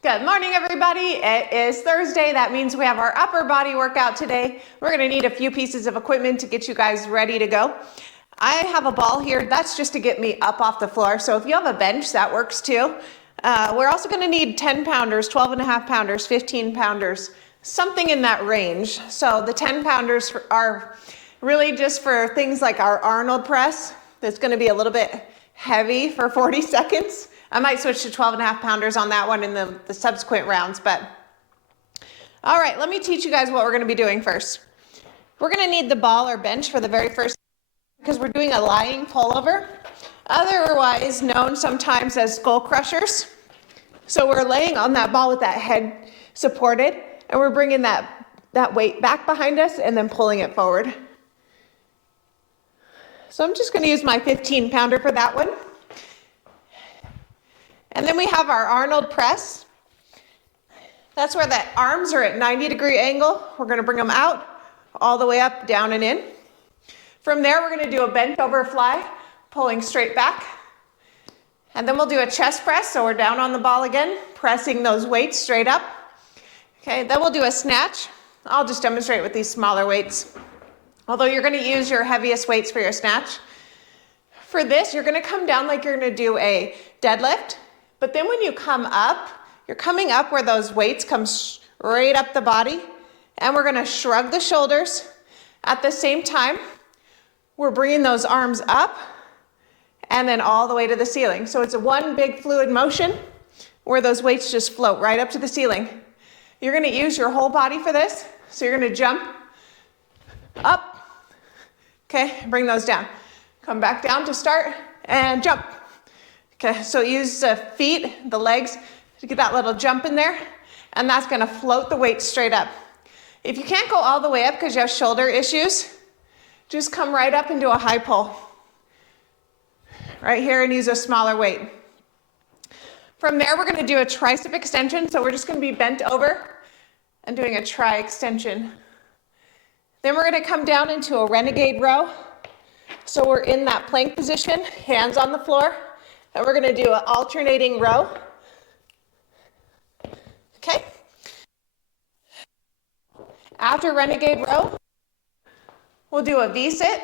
Good morning, everybody. It is Thursday. That means we have our upper body workout today. We're going to need a few pieces of equipment to get you guys ready to go. I have a ball here. That's just to get me up off the floor. So if you have a bench, that works too. We're also going to need 10 pounders, 12 and a half pounders, 15 pounders, something in that range. So the 10 pounders are really just for things like our Arnold press. That's going to be a little bit heavy for 40 seconds. I might switch to 12 and a half pounders on that one in the subsequent rounds, but all right, let me teach you guys what we're going to be doing first. We're going to need the ball or bench for the very first because we're doing a lying pullover, otherwise known sometimes as skull crushers. So we're laying on that ball with that head supported, and we're bringing that weight back behind us and then pulling it forward. So I'm just going to use my 15 pounder for that one. And then we have our Arnold press. That's where the arms are at 90-degree angle. We're going to bring them out, all the way up, down and in. From there, we're going to do a bent over fly, pulling straight back. And then we'll do a chest press, so we're down on the ball again, pressing those weights straight up. Okay, then we'll do a snatch. I'll just demonstrate with these smaller weights. Although you're going to use your heaviest weights for your snatch. For this, you're going to come down like you're going to do a deadlift. But then when you come up, you're coming up where those weights come straight up the body, and we're gonna shrug the shoulders. At the same time, we're bringing those arms up and then all the way to the ceiling. So it's a one big fluid motion where those weights just float right up to the ceiling. You're gonna use your whole body for this. So you're gonna jump up, okay, bring those down. Come back down to start and jump. Okay, so use the feet, the legs to get that little jump in there, and that's gonna float the weight straight up. If you can't go all the way up because you have shoulder issues, just come right up and do a high pull. Right here and use a smaller weight. From there, we're gonna do a tricep extension, so we're just gonna be bent over and doing a tri extension. Then we're gonna come down into a renegade row. So we're in that plank position, hands on the floor. And we're going to do an alternating row. Okay. After renegade row, we'll do a V-sit.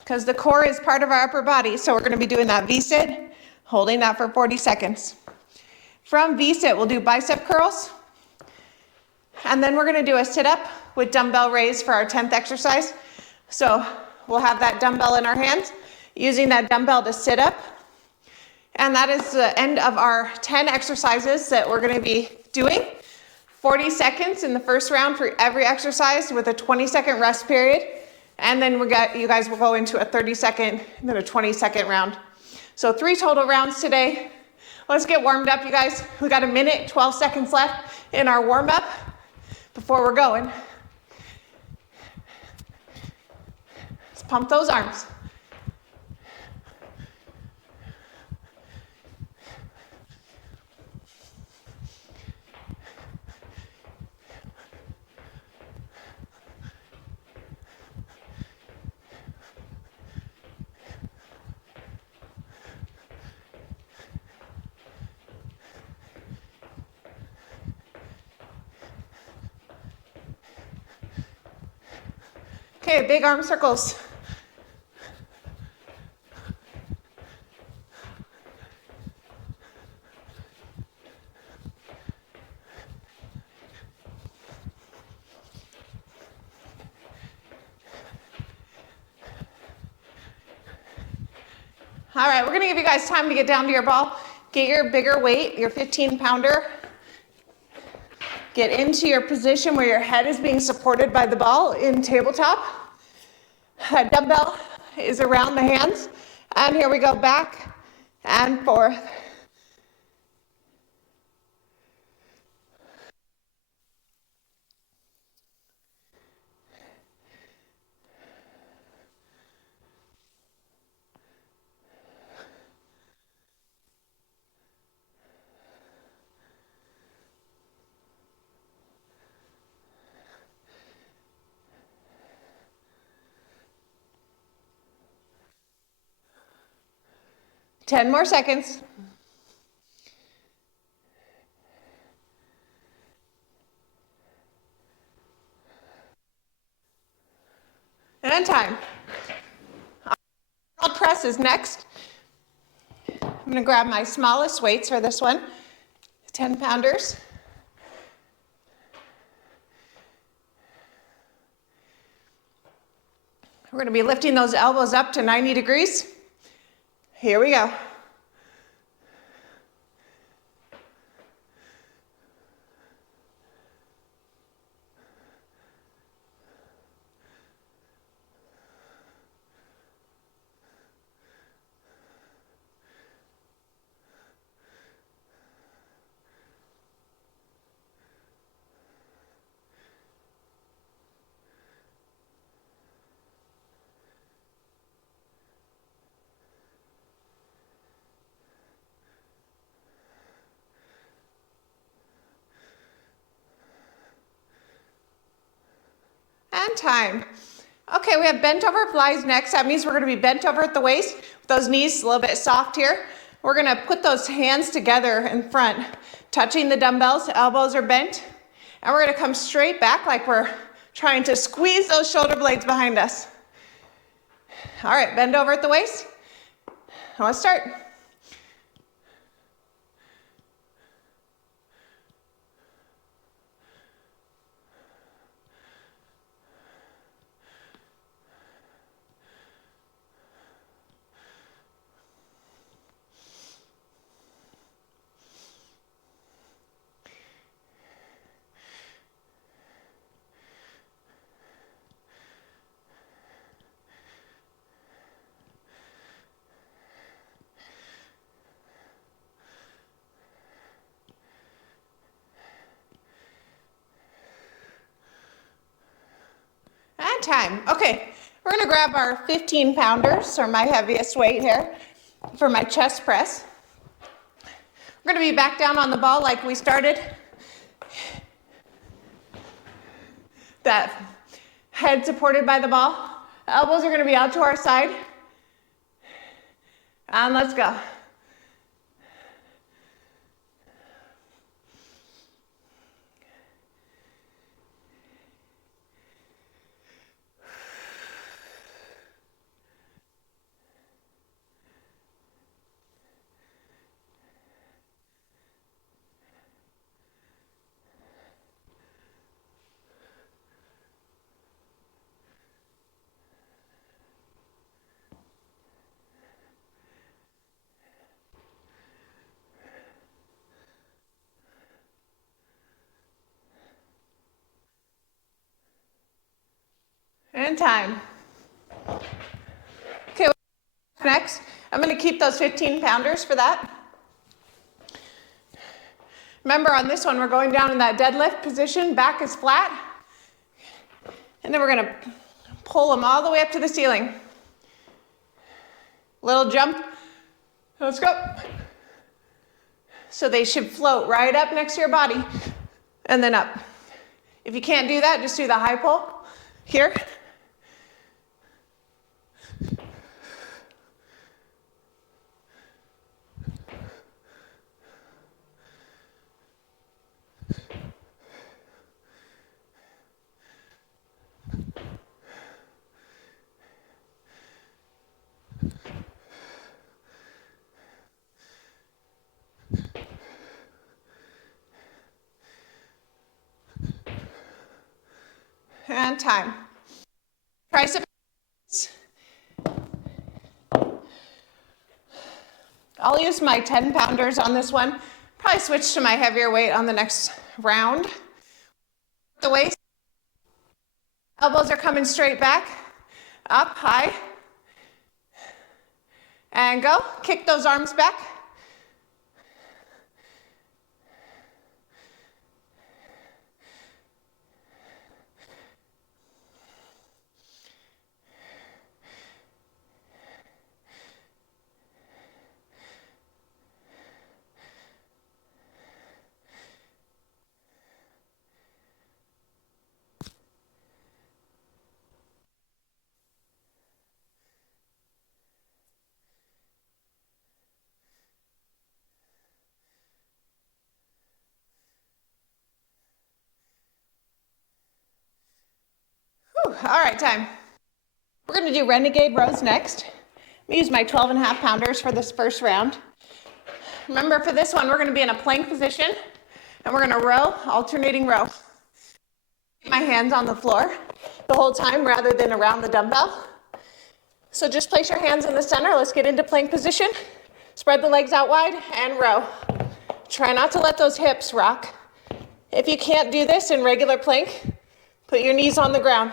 Because the core is part of our upper body, so we're going to be doing that V-sit, holding that for 40 seconds. From V-sit, we'll do bicep curls. And then we're going to do a sit-up with dumbbell raise for our 10th exercise. So we'll have that dumbbell in our hands, using that dumbbell to sit up. And that is the end of our 10 exercises that we're going to be doing. 40 seconds in the first round for every exercise with a 20-second rest period. And then you guys will go into a 30-second and then a 20-second round. So 3 total rounds today. Let's get warmed up, you guys. We got a minute, 12 seconds left in our warm-up before we're going. Let's pump those arms. Okay, big arm circles. All right, we're gonna give you guys time to get down to your ball. Get your bigger weight, your 15 pounder. Get into your position where your head is being supported by the ball in tabletop. A dumbbell is around the hands. And here we go, back and forth. Ten more seconds. And time. Arnold press is next. I'm gonna grab my smallest weights for this one, 10 pounders. We're gonna be lifting those elbows up to 90 degrees. Here we go. And time. Okay, we have bent over flies next. That means we're gonna be bent over at the waist, with those knees a little bit soft here. We're gonna put those hands together in front, touching the dumbbells, elbows are bent, and we're gonna come straight back like we're trying to squeeze those shoulder blades behind us. All right, bend over at the waist. Now let's start. And time. Okay, we're gonna grab our 15 pounders, or my heaviest weight here, for my chest press. We're gonna be back down on the ball like we started. That head supported by the ball. Elbows are gonna be out to our side. And let's go. And time. Okay, next, I'm gonna keep those 15 pounders for that. Remember on this one, we're going down in that deadlift position, back is flat. And then we're gonna pull them all the way up to the ceiling. Little jump, let's go. So they should float right up next to your body and then up. If you can't do that, just do the high pull here. And time. Tricep. I'll use my 10 pounders on this one. Probably switch to my heavier weight on the next round. The waist. Elbows are coming straight back. Up, high. And go. Kick those arms back. Whew. All right, time. gonna do Renegade rows next. I'm gonna use my 12.5 pounders for this first round. Remember, for this one, we're gonna be in a plank position and we're gonna row, alternating row. My hands on the floor the whole time rather than around the dumbbell. So just place your hands in the center. Let's get into plank position. Spread the legs out wide and row. Try not to let those hips rock. If you can't do this in regular plank, put your knees on the ground.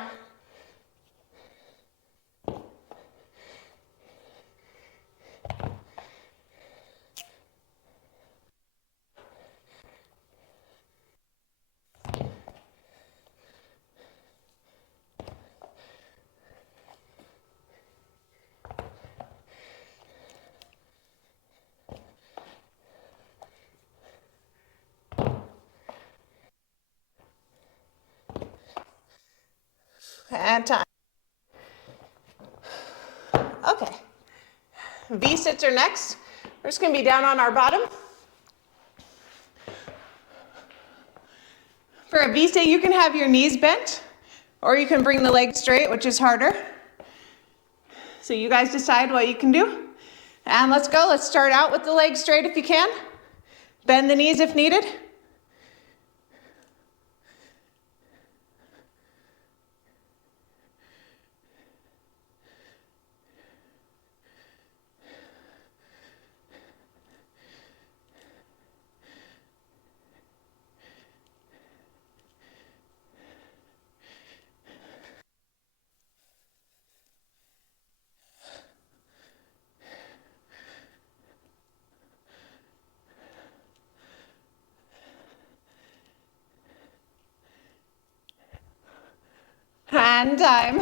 And time. Okay. V-sits are next. We're just gonna be down on our bottom. For a V-sit, you can have your knees bent, or you can bring the legs straight, which is harder. So you guys decide what you can do. And let's go. Let's start out with the legs straight if you can. Bend the knees if needed. And time.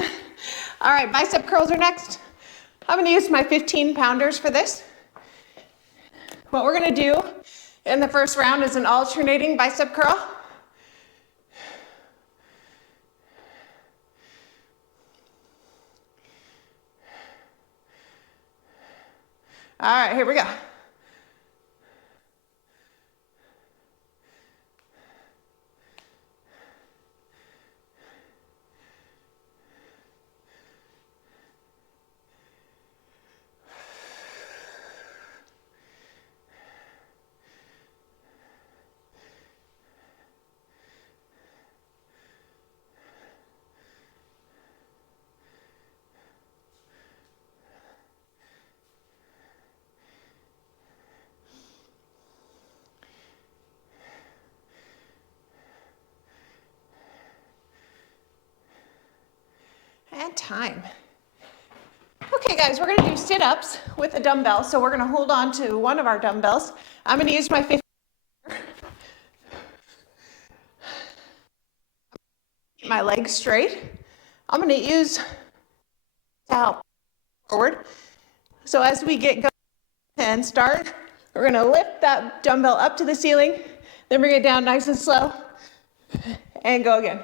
All right, bicep curls are next. I'm gonna use my 15 pounders for this. What we're gonna do in the first round is an alternating bicep curl. All right, here we go. And time. Okay guys, we're gonna do sit-ups with a dumbbell. So we're gonna hold on to one of our dumbbells. I'm gonna use my 15. My legs straight. I'm gonna use help forward. So as we get going and start, we're gonna lift that dumbbell up to the ceiling, then bring it down nice and slow, and go again.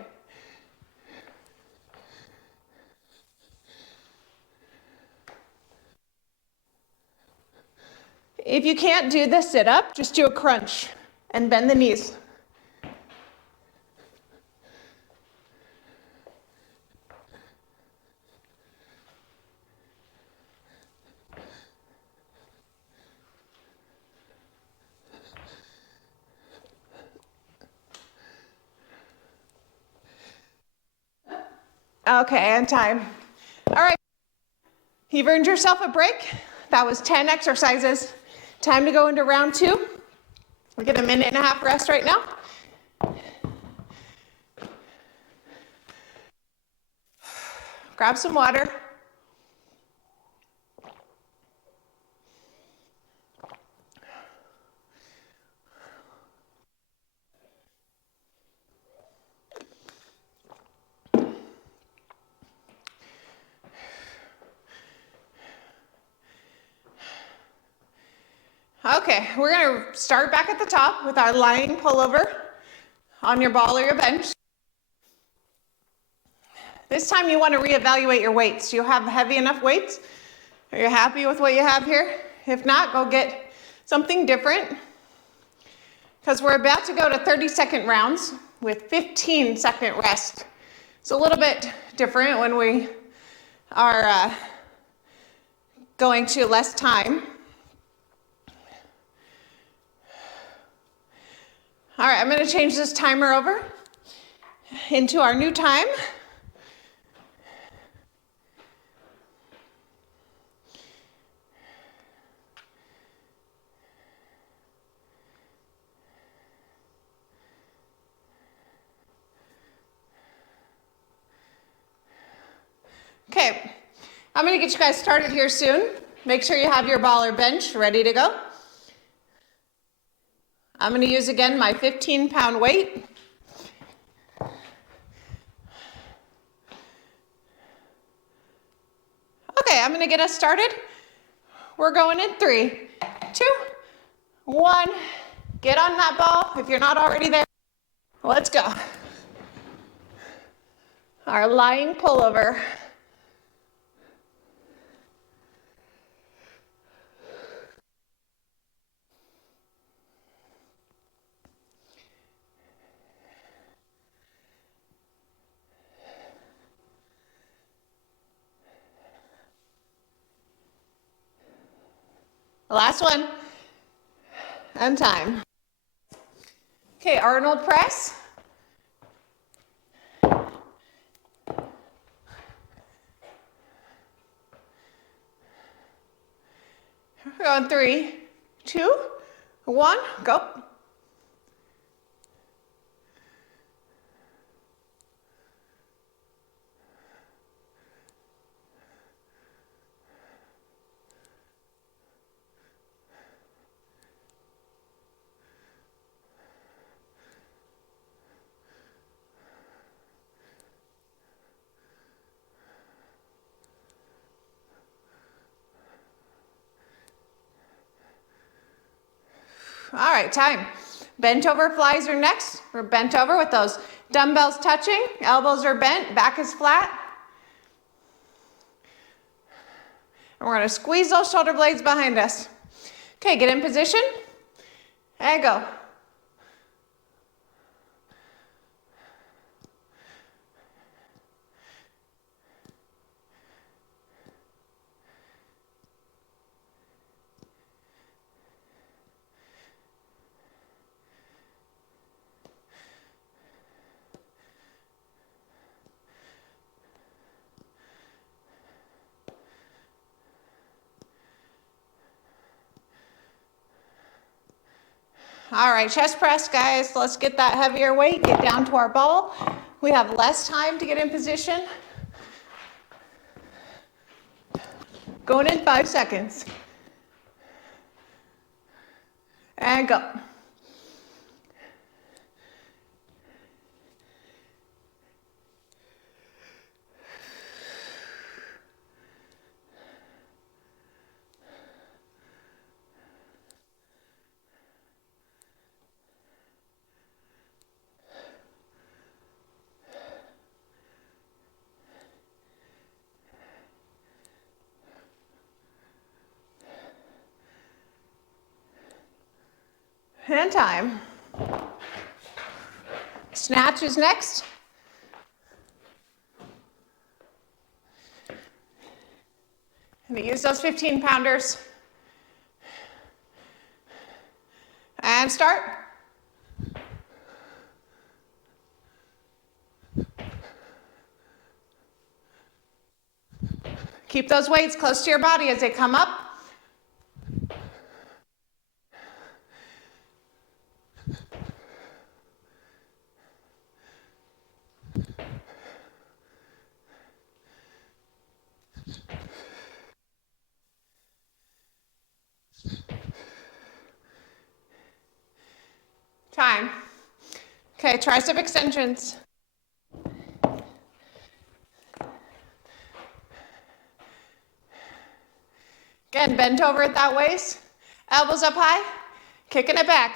If you can't do the sit-up, just do a crunch and bend the knees. Okay, and time. All right, you've earned yourself a break. That was 10 exercises. Time to go into round 2. We get a 1.5 minute rest right now. Grab some water. Okay, we're gonna start back at the top with our lying pullover on your ball or your bench. This time you want to reevaluate your weights. Do you have heavy enough weights? Are you happy with what you have here? If not, go get something different, because we're about to go to 30-second rounds with 15-second rest. It's a little bit different when we are going to less time. All right, I'm going to change this timer over into our new time. Okay, I'm going to get you guys started here soon. Make sure you have your ball or bench ready to go. I'm going to use again my 15-pound weight. Okay, I'm going to get us started. We're going in 3, 2, 1. Get on that ball if you're not already there. Let's go. Our lying pullover. Last one. And time. Okay, Arnold press. We're going 3, 2, 1, go. All right, time. Bent over flies are next. We're bent over with those dumbbells touching, elbows are bent, back is flat. And we're gonna squeeze those shoulder blades behind us. Okay, get in position and go. All right, chest press, guys. Let's get that heavier weight, get down to our ball. We have less time to get in position. Going in 5 seconds. And go. And time. Snatch is next. And use those 15-pounders. And start. Keep those weights close to your body as they come up. Time. Okay, tricep extensions. Again, bent over at that waist, elbows up high, kicking it back.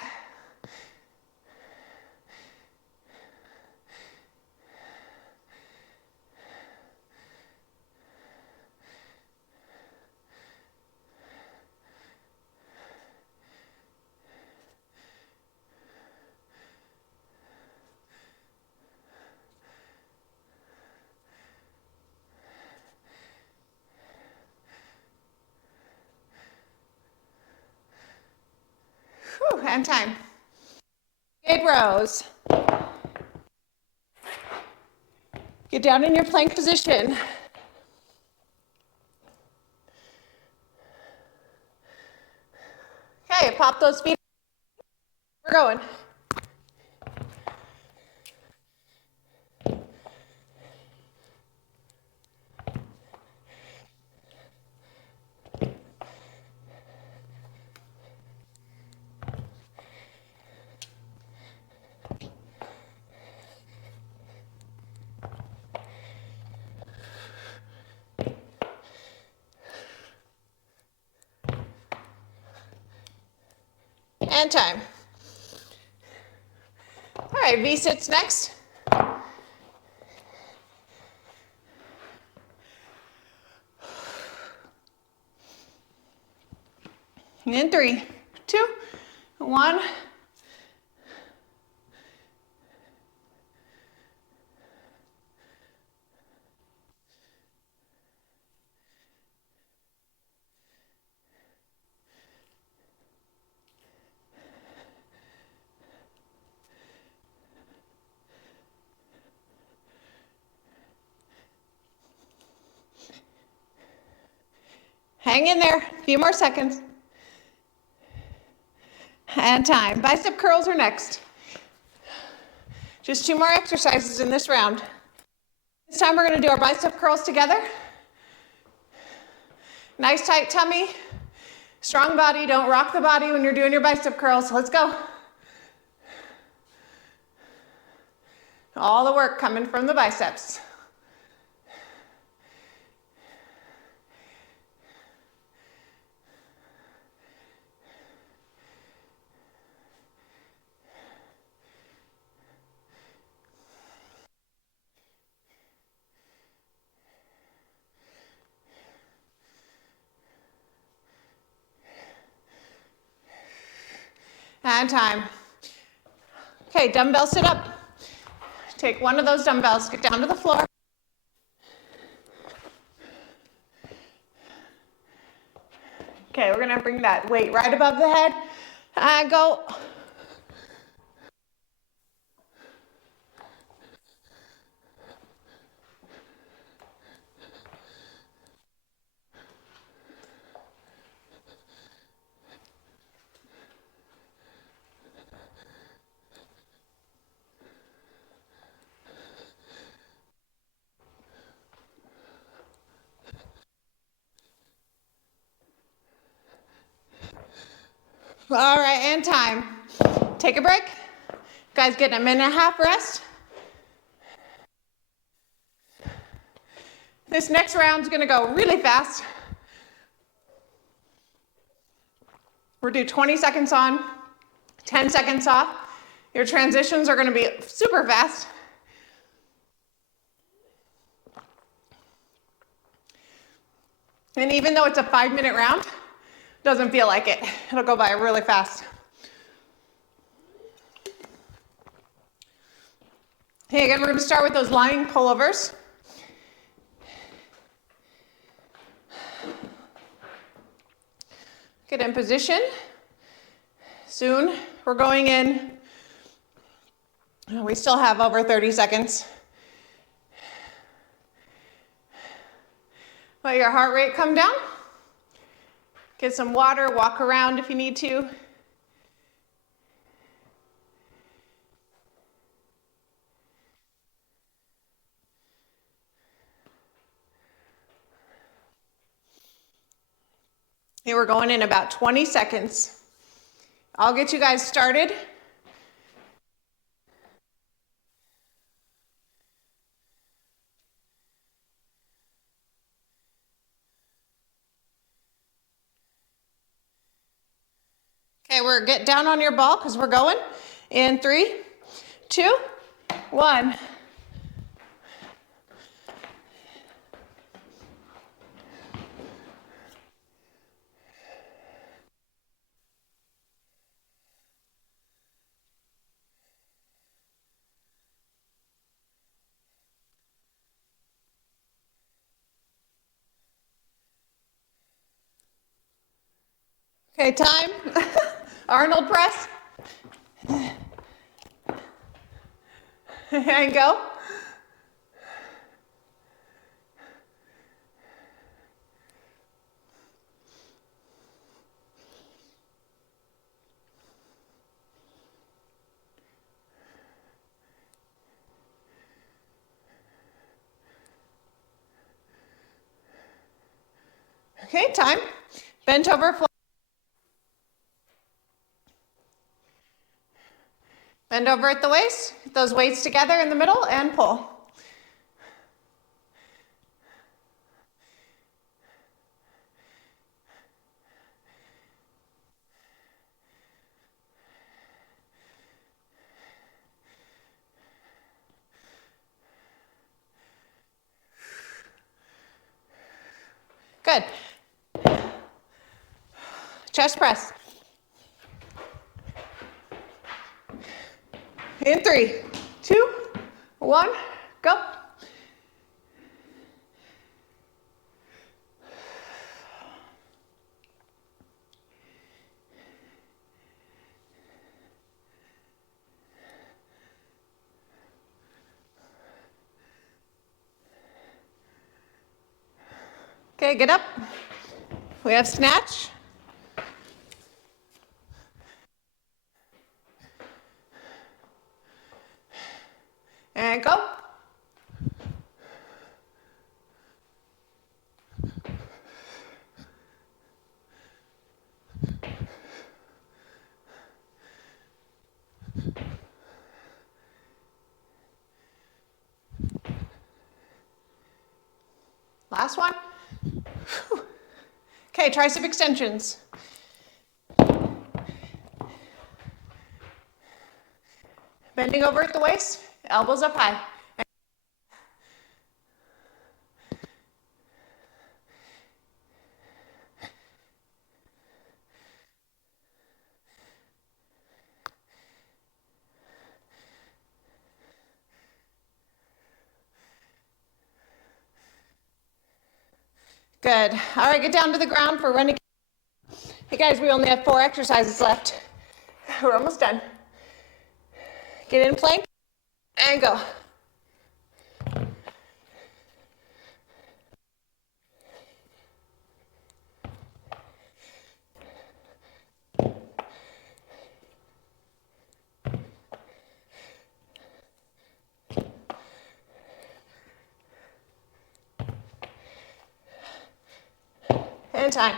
and time. 8 rows. Get down in your plank position. Okay, pop those feet. We're going. And time. All right, V-sits next. And in 3, 2, 1. Hang in there, a few more seconds. And time. Bicep curls are next. Just 2 more exercises in this round. This time we're going to do our bicep curls together. Nice tight tummy, strong body. Don't rock the body when you're doing your bicep curls. Let's go. All the work coming from the biceps. And time. Okay, dumbbell sit up. Take one of those dumbbells, get down to the floor. Okay, we're gonna bring that weight right above the head and go. All right, and time. Take a break. Guys, get a minute and a half rest. This next round is gonna go really fast. We'll do 20 seconds on, 10 seconds off. Your transitions are gonna be super fast. And even though it's a 5-minute round, doesn't feel like it. It'll go by really fast. Okay, again, we're gonna start with those lying pullovers. Get in position. Soon, we're going in. We still have over 30 seconds. Let your heart rate come down. Get some water, walk around if you need to. Okay, we're going in about 20 seconds. I'll get you guys started. Okay, we're get down on your ball because we're going in 3, 2, 1. Okay, time. Arnold press. And go. Okay, time. Bent over, flat. Bend over at the waist. Get those weights together in the middle and pull. Good. Chest press. In 3, 2, 1, go. Okay, get up. We have snatch. And go. Last one. Okay, tricep extensions. Bending over at the waist, elbows up high. Good. All right, get down to the ground for Renegade. Hey guys, we only have 4 exercises left. We're almost done. Get in plank and go. And time.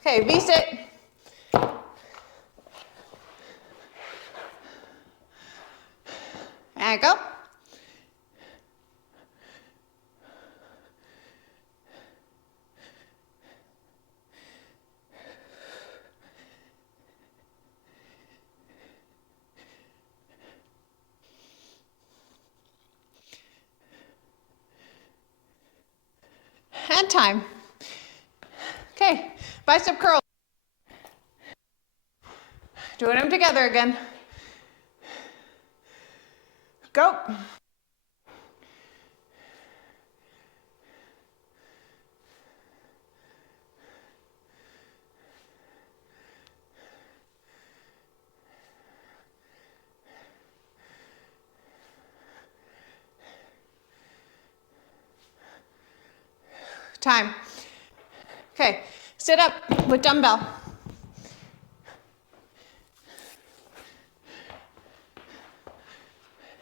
Okay, V-sit. And go. And time. Okay, bicep curls. Doing them together again. Go. Time. Okay, sit up with dumbbell.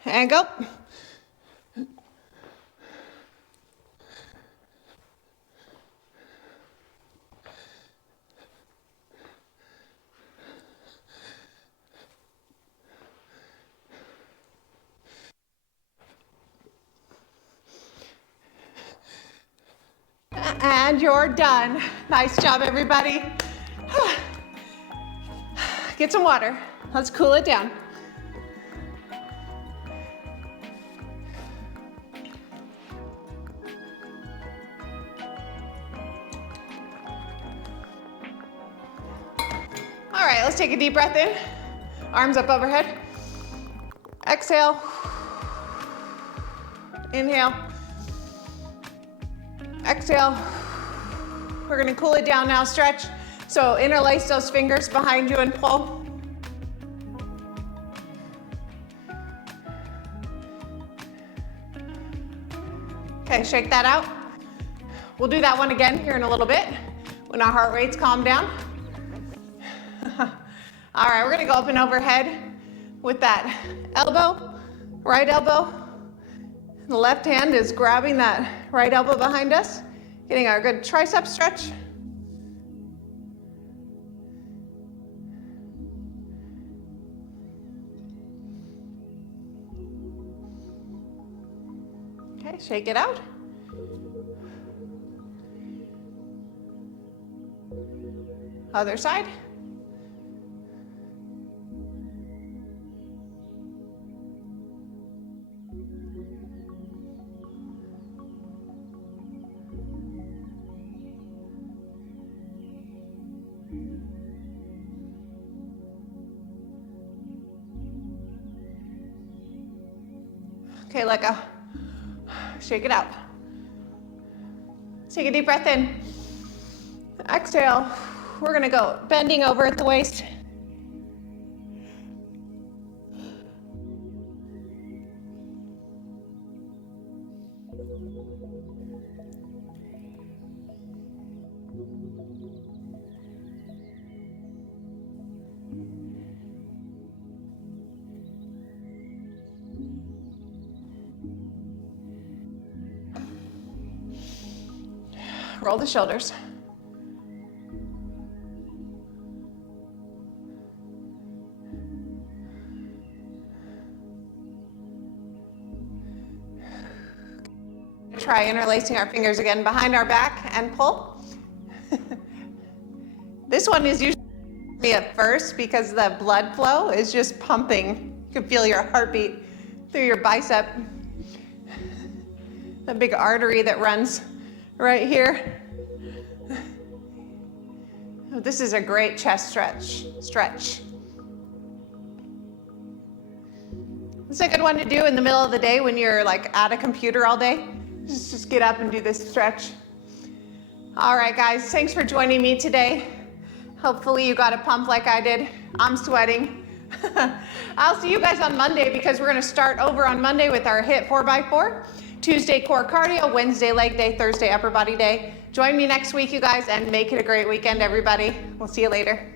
And go. And you're done. Nice job, everybody. Get some water. Let's cool it down. All right, let's take a deep breath in. Arms up overhead. Exhale. Inhale. Exhale. We're gonna cool it down now, stretch. So interlace those fingers behind you and pull. Okay, shake that out. We'll do that one again here in a little bit when our heart rates calm down. All right, we're gonna go up and overhead with that elbow, right elbow. The left hand is grabbing that right elbow behind us, getting our good tricep stretch. Okay, shake it out. Other side. Okay, let go. Shake it out. Take a deep breath in. Exhale. We're gonna go bending over at the waist. Roll the shoulders. Try interlacing our fingers again behind our back and pull. This one is usually me at first because the blood flow is just pumping. You can feel your heartbeat through your bicep. The big artery that runs right here. This is a great chest stretch. It's a good one to do in the middle of the day when you're like at a computer all day. Just get up and do this stretch. All right, guys, thanks for joining me today. Hopefully you got a pump like I did. I'm sweating. I'll see you guys on Monday because we're gonna start over on Monday with our HIIT 4x4. Tuesday core cardio, Wednesday leg day, Thursday upper body day. Join me next week, you guys, and make it a great weekend, everybody. We'll see you later.